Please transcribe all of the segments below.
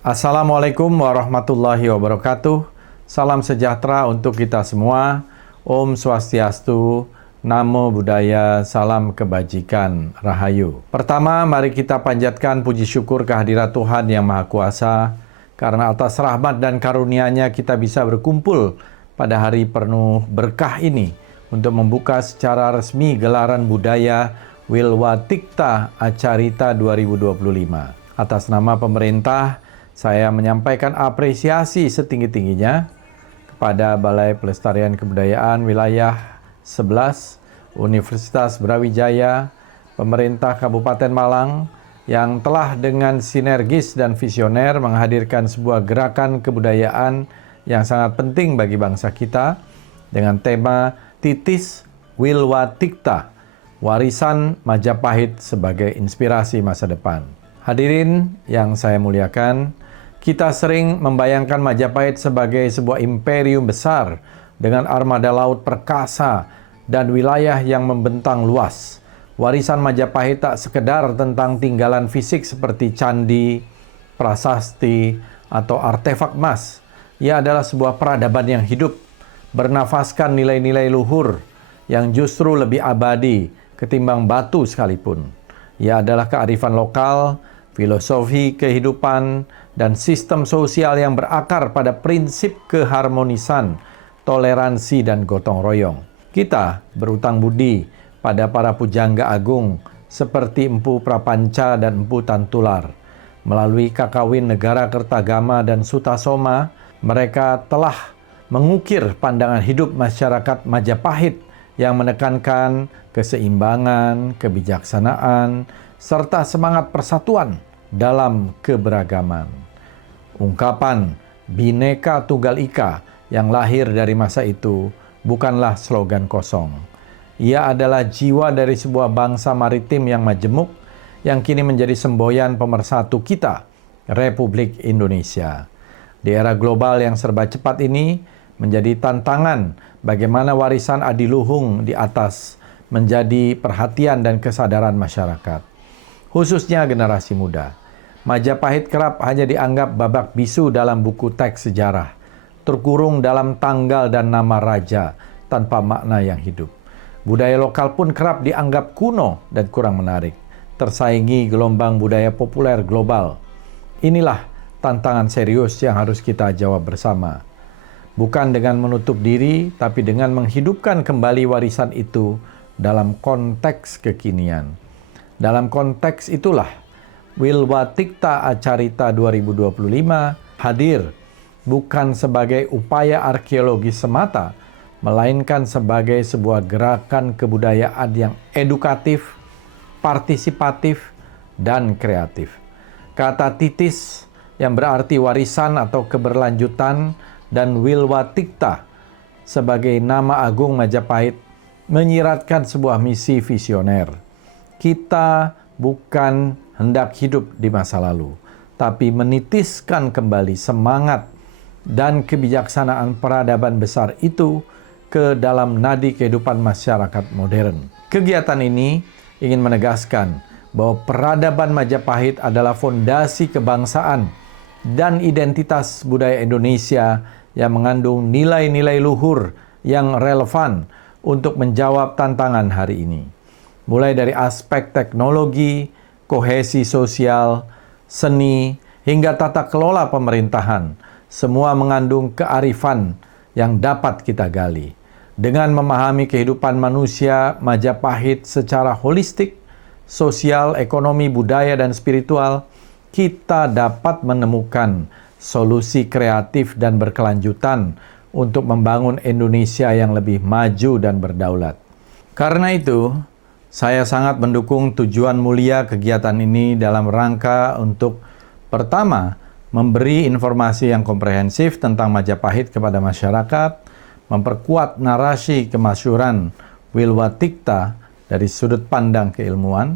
Assalamualaikum warahmatullahi wabarakatuh. Salam sejahtera untuk kita semua. Om Swastiastu, Namo Buddhaya, salam kebajikan, Rahayu. Pertama, mari kita panjatkan puji syukur kehadirat Tuhan Yang Maha Kuasa, karena atas rahmat dan karunia-Nya kita bisa berkumpul pada hari penuh berkah ini untuk membuka secara resmi gelaran budaya Wilwatikta Acarita 2025. Atas nama pemerintah, saya menyampaikan apresiasi setinggi-tingginya kepada Balai Pelestarian Kebudayaan Wilayah 11, Universitas Brawijaya, Pemerintah Kabupaten Malang, yang telah dengan sinergis dan visioner menghadirkan sebuah gerakan kebudayaan yang sangat penting bagi bangsa kita dengan tema Titis Wilwatikta, Warisan Majapahit sebagai Inspirasi Masa Depan. Hadirin yang saya muliakan, kita sering membayangkan Majapahit sebagai sebuah imperium besar dengan armada laut perkasa dan wilayah yang membentang luas. Warisan Majapahit tak sekedar tentang tinggalan fisik seperti candi, prasasti, atau artefak emas. Ia adalah sebuah peradaban yang hidup, bernafaskan nilai-nilai luhur yang justru lebih abadi ketimbang batu sekalipun. Ia adalah kearifan lokal, filosofi kehidupan, dan sistem sosial yang berakar pada prinsip keharmonisan, toleransi, dan gotong royong. Kita berutang budi pada para pujangga agung seperti Empu Prapanca dan Empu Tantular. Melalui kakawin negara Kertagama dan Sutasoma, mereka telah mengukir pandangan hidup masyarakat Majapahit yang menekankan keseimbangan, kebijaksanaan, serta semangat persatuan dalam keberagaman. Ungkapan Bhinneka Tunggal Ika yang lahir dari masa itu bukanlah slogan kosong. Ia adalah jiwa dari sebuah bangsa maritim yang majemuk yang kini menjadi semboyan pemersatu kita, Republik Indonesia. Di era global yang serba cepat ini menjadi tantangan bagaimana warisan adiluhung di atas menjadi perhatian dan kesadaran masyarakat, khususnya generasi muda. Majapahit kerap hanya dianggap babak bisu dalam buku teks sejarah, terkurung dalam tanggal dan nama raja tanpa makna yang hidup. Budaya lokal pun kerap dianggap kuno dan kurang menarik, tersaingi gelombang budaya populer global. Inilah tantangan serius yang harus kita jawab bersama. Bukan dengan menutup diri, tapi dengan menghidupkan kembali warisan itu dalam konteks kekinian. Dalam konteks itulah, Wilwatikta Acarita 2025 hadir bukan sebagai upaya arkeologi semata, melainkan sebagai sebuah gerakan kebudayaan yang edukatif, partisipatif, dan kreatif. Kata titis yang berarti warisan atau keberlanjutan dan Wilwatikta sebagai nama agung Majapahit menyiratkan sebuah misi visioner. Kita bukan hendak hidup di masa lalu, tapi menitiskan kembali semangat dan kebijaksanaan peradaban besar itu ke dalam nadi kehidupan masyarakat modern. Kegiatan ini ingin menegaskan bahwa peradaban Majapahit adalah fondasi kebangsaan dan identitas budaya Indonesia yang mengandung nilai-nilai luhur yang relevan untuk menjawab tantangan hari ini. Mulai dari aspek teknologi, kohesi sosial, seni, hingga tata kelola pemerintahan, semua mengandung kearifan yang dapat kita gali. Dengan memahami kehidupan manusia Majapahit secara holistik, sosial, ekonomi, budaya, dan spiritual, kita dapat menemukan solusi kreatif dan berkelanjutan untuk membangun Indonesia yang lebih maju dan berdaulat. Karena itu, saya sangat mendukung tujuan mulia kegiatan ini dalam rangka untuk pertama, memberi informasi yang komprehensif tentang Majapahit kepada masyarakat, memperkuat narasi kemasyhuran Wilwatikta dari sudut pandang keilmuan.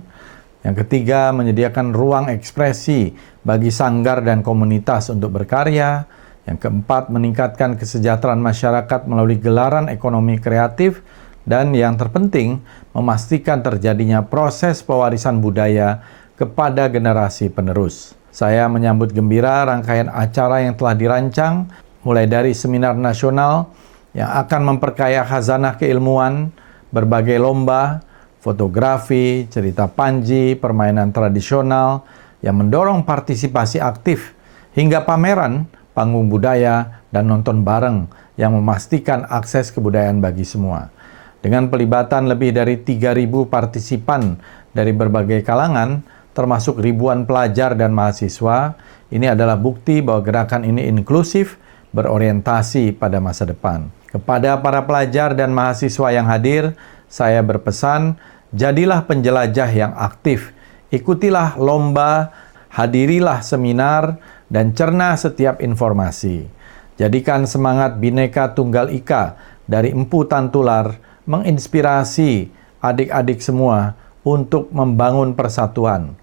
Yang ketiga, menyediakan ruang ekspresi bagi sanggar dan komunitas untuk berkarya. Yang keempat, meningkatkan kesejahteraan masyarakat melalui gelaran ekonomi kreatif. Dan yang terpenting, memastikan terjadinya proses pewarisan budaya kepada generasi penerus. Saya menyambut gembira rangkaian acara yang telah dirancang, mulai dari seminar nasional yang akan memperkaya khazanah keilmuan, berbagai lomba, fotografi, cerita panji, permainan tradisional yang mendorong partisipasi aktif, hingga pameran, panggung budaya, dan nonton bareng yang memastikan akses kebudayaan bagi semua. Dengan pelibatan lebih dari 3.000 partisipan dari berbagai kalangan, termasuk ribuan pelajar dan mahasiswa, ini adalah bukti bahwa gerakan ini inklusif, berorientasi pada masa depan. Kepada para pelajar dan mahasiswa yang hadir, saya berpesan, jadilah penjelajah yang aktif, ikutilah lomba, hadirilah seminar, dan cerna setiap informasi. Jadikan semangat Bhinneka Tunggal Ika dari Empu Tantular menginspirasi adik-adik semua untuk membangun persatuan.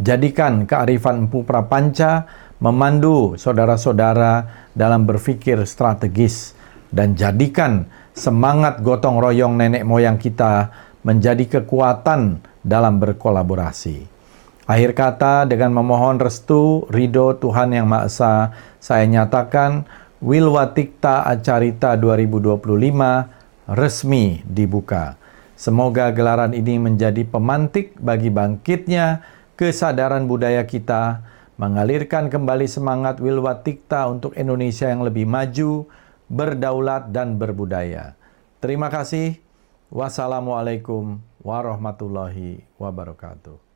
Jadikan kearifan Empu Prapanca memandu saudara-saudara dalam berpikir strategis, dan jadikan semangat gotong royong nenek moyang kita menjadi kekuatan dalam berkolaborasi. Akhir kata, dengan memohon restu ridho Tuhan Yang Maha Esa, saya nyatakan Wilwatikta Acarita 2025 resmi dibuka. Semoga gelaran ini menjadi pemantik bagi bangkitnya kesadaran budaya kita, mengalirkan kembali semangat Wilwatikta untuk Indonesia yang lebih maju, berdaulat, dan berbudaya. Terima kasih. Wassalamualaikum warahmatullahi wabarakatuh.